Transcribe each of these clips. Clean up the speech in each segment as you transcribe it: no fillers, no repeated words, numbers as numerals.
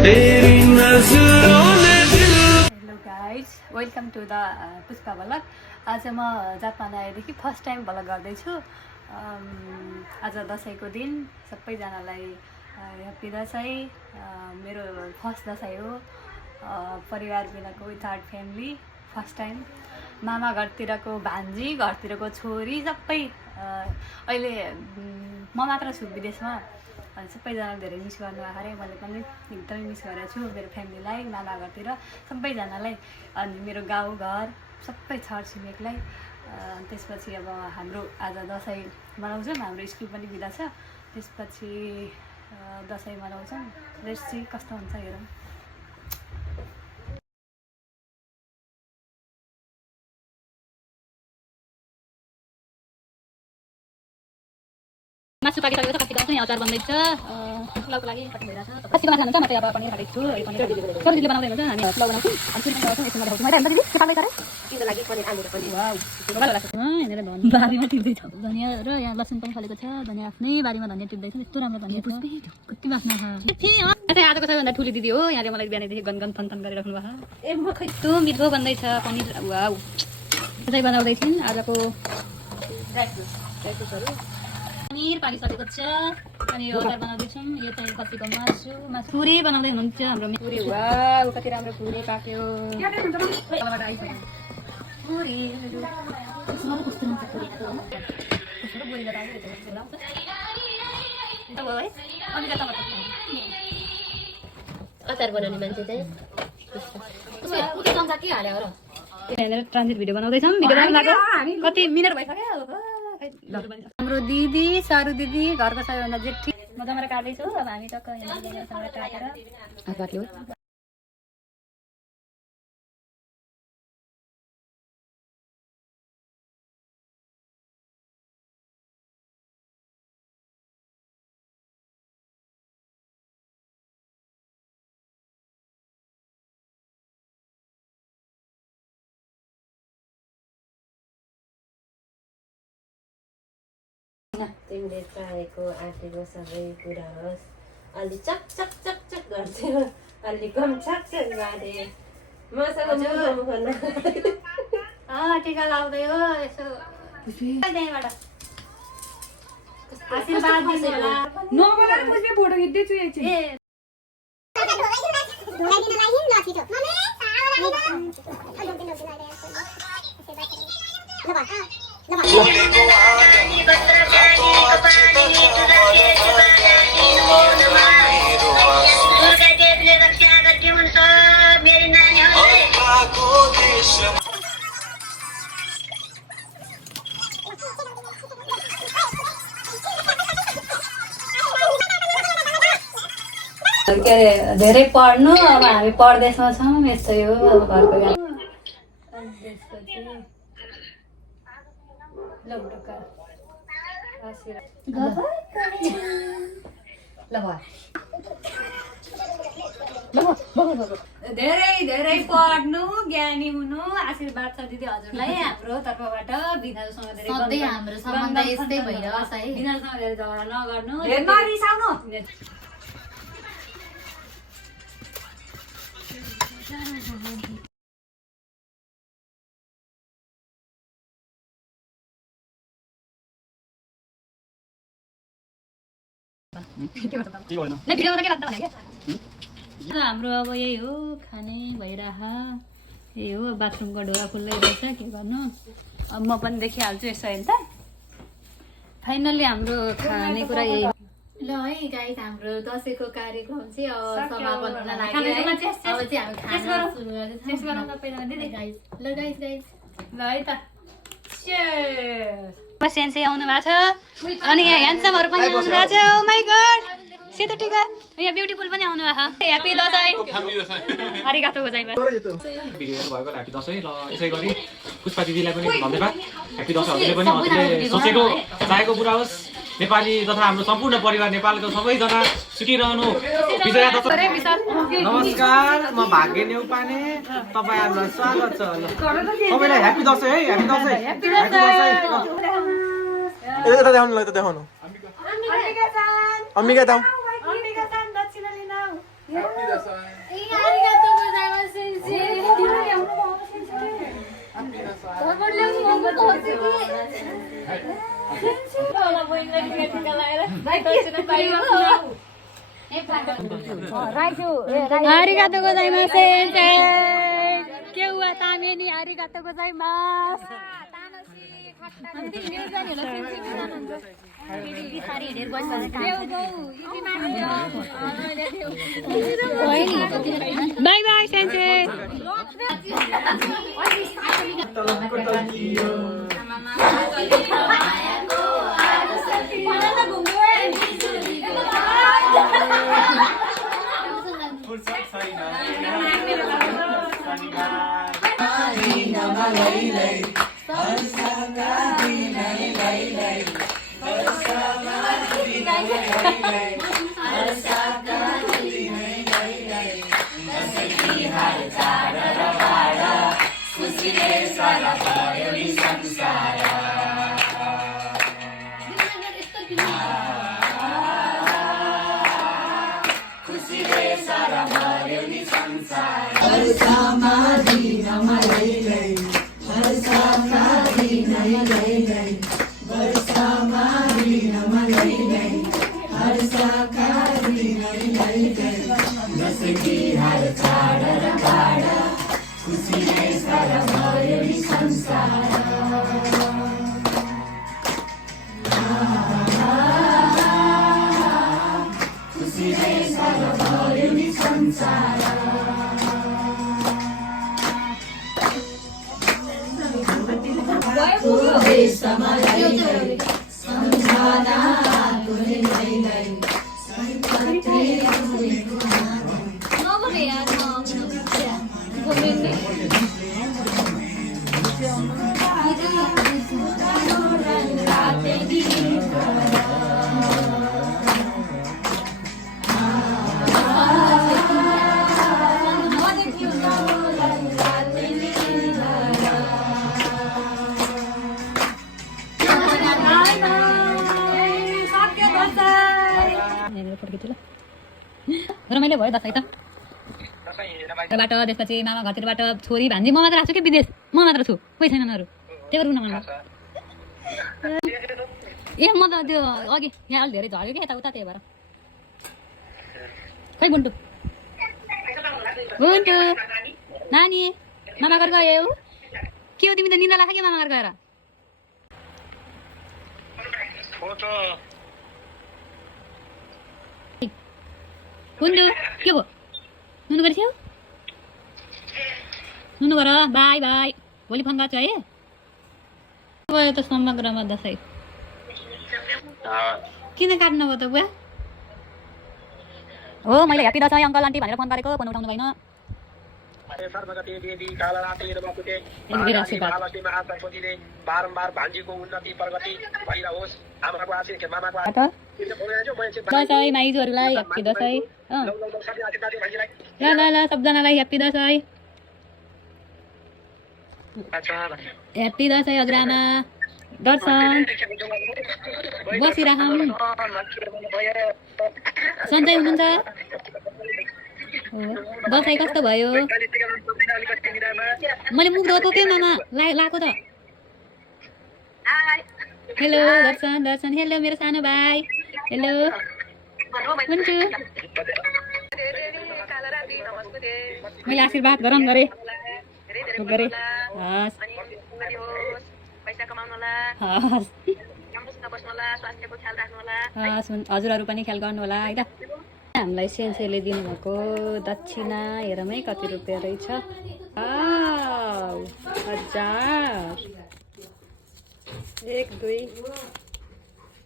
Hello guys, welcome to the Pushpa vlog. आज म Japan आएदेखि फर्स्ट टाइम भ्लग गर्दैछु। आज दसैँको दिन सबैजनालाई ह्याप्पी दसैँ। मेरो फर्स्ट दसैँ हो, परिवार बिनाको विथआउट फ्यामिली फर्स्ट टाइम। मामा घरतिरको भान्जी, घरतिरको छोरी सबै अहिले म मात्र छु विदेशमा। अनि सबैजना धेरै मिस गर्नु आएको अरे, मैले पनि एकदमै मिस गरेको छु मेरो फ्यामिलीलाई, मामा घरतिर सबैजनालाई, अनि मेरो गाउँघर सबै छरछिमेकलाई। त्यसपछि अब हाम्रो आज दसैँ मनाउँछौँ, हाम्रो स्कुल पनि बिदा छ। त्यसपछि दसैँ मनाउँछौँ। लेट्स सी कस्तो हुन्छ हेरौँ। मासु पाकिसकेको छ, कतिको आउँछ, यहाँ अचार बन्दैछ। पुलाउको लागि कति भइरहेछ। कतिको माछा हुन्छ, म चाहिँ अब पनिर खाँदैछु छु। छोरीले बनाउँदै हुन्छ, हामी पुलाउ बनाउँछौँ। अनि सुन बनाउँछौँ, एकछिनमा देखाउँछु। मैले दिदी के पाल्दै गरे तिम्रो लागि पनिर आलु र पनिर। वाउ, रमाइलो लाग्छ। यहाँनिर बारीमा टिप्दैछ धनिया, र यहाँ लसुन पनि फलेको छ। धनिया आफ्नै बारीमा धनिया टिप्दैछ। यस्तो राम्रो धनिया छ, कति बास्ना छ। आजको सबैभन्दा ठुली दिदी हो, यहाँले मलाई बिहानैदेखि गनगन थन गरिराख्नु भएको। ए म खै यस्तो मिठो बन्दैछ पनिर। वाउ, त्यसै बनाउँदैछन् आजको ड्राई फ्रुट्सहरू। पनिर पाकिसकेको छ, अनि यो अचार बनाउँदैछौँ। यो चाहिँ खसीको मासु पुरी बनाउँदै हुनुहुन्छ हाम्रो पुरी। वाउ, कति राम्रो पुरी पाक्यो। अचार बनाउने मान्छे चाहिँ ट्रान्जिट भिडियो बनाउँदैछौँ। भिडियो बनाउनु कति मिनट भइसक्यो। हाम्रो दिदी सारू दिदी घरको सबैभन्दा जेठी मजामा काट्दैछु। अब हामी टक्क काटेर तिमीले चाहेको आँटेको सबै कुरा होस्। अलि चक चक चक चक गर्थ्यो, अलि कम छक छक बाँधे मसँग टिका लाउँदै हो। यसो त्यहीँबाट आशीर्वाद दिनु होला। फोटो खिच्दैछु एकछिन। के अरे धेरै पढ्नु, अब हामी परदेशमा छौँ, यस्तै हो अब घरको काम। धेरै धेरै पढ्नु, ज्ञानी हुनु, आशीर्वाद छ दिदी हजुरलाई हाम्रो तर्फबाट। बिनासँग धेरै हाम्रो सम्बन्ध यस्तै भइरहन्छ है। बिनासँग धेरै झगडा नगर्नु। हाम्रो अब यही हो, खाने भइरह यही हो। बाथरुमको ढोका खुल्दै रहेछ, के गर्नु। अब म पनि देखिहाल्छु यसो हेर्नु त। फाइनल्ली हाम्रो खानेकुरा यही हो। ल है गाइस, हाम्रो दसैँको कार्यक्रम चाहिँ अब समापन हुन लाग्यो है। अब चाहिँ हामी खाना सुरु गर्दैछौँ। ल गाइस ल है त, सेन्से आउनु भएको छ, अनि यहाँ ह्यान्डसमहरू पनि आउनु भएको छ। ओ माई गॉड, सेतो टिका, यहाँ ब्युटिफुल पनि आउनु भएको छ। ह्याप्पी दसैँ, आरिगातो गोजाइमा। भिडियो हेर्नुभएको ह्याप्पी दसैँ। र यसै गरी पुष्पा दिदीलाई पनि धन्यवाद। ह्याप्पी दसैँ हजुरले पनि हजुरले सोचेको चाहेको पुरा होस्। नेपाली तथा हाम्रो सम्पूर्ण परिवार नेपालको सबैजना सुखिरहनु। विजया दशमी। नमस्कार, म भाग्य नेउपाने, तपाईहरुलाई स्वागत छ। सबैलाई ह्यापी दसैँ है, ह्यापी दसैँ। यता देखाउनु, ल यता देखाउनु। अम्बिका दाउ, अम्बिका दाउ। दक्षिणा लिन आऊ। Arigatou gozaimasu, sensei. Que ua tame ni arigatou gozaimasu. Bye bye, sensei. रमाइलो भयो दसैँ त बाट त्यसपछि मामा घरतिरबाट छोरी भान्जी म मात्र आएको छु कि विदेश म मात्र छु कोही छैनन् अरू त्यही भएर रुन मन ए म त त्यो अघि यहाँ अलि धेरै झऱ्यो कि यताउता त्यही भएर खै गुन्टु गुन्टु नानी मामा घर गयो के हो तिमी त निन्द्रा लाग्छ कि मामा घर गएर गुन्टु के भयो नुनु गरिस्यौ नुनु गर बाई बाई भोलि फोन गर्छु है भयो त समग्रमा दसैँ किन काट्नु भयो त बुवा हो मैले ह्याप्पी दसैँ अङ्कल आन्टी भनेर फोन गरेको फोन उठाउनु भएन बारम्बार भान्जीको उन्नति प्रगति भइरहोस् आमाको आशीर्वाद मामाको दसैँ माइजूहरूलाई ह्याप्पी दसैँ ल ल ल सबजनालाई ह्याप्पी दसैँ ह्याप्पी दसैँ हजुरआमा दर्शन बसिराखौँ सन्चै हुनुहुन्छ दसैँ कस्तो भयो मैले मुख धोएको के मामा लाएको त हेलो दर्शन दर्शन हेलो मेरो सानो भाइ हेलो हुन्छु मैले आशीर्वाद गरौँ गरे हस् हस् हजुरहरू पनि ख्याल गर्नु होला है त हामीलाई सेन्सेले दिनुभएको दक्षिणा हेरौँ है कति रुपियाँ रहेछ 1000 1 2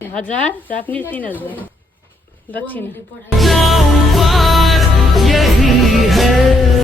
1000 जापानिज 3000 दक्षिणा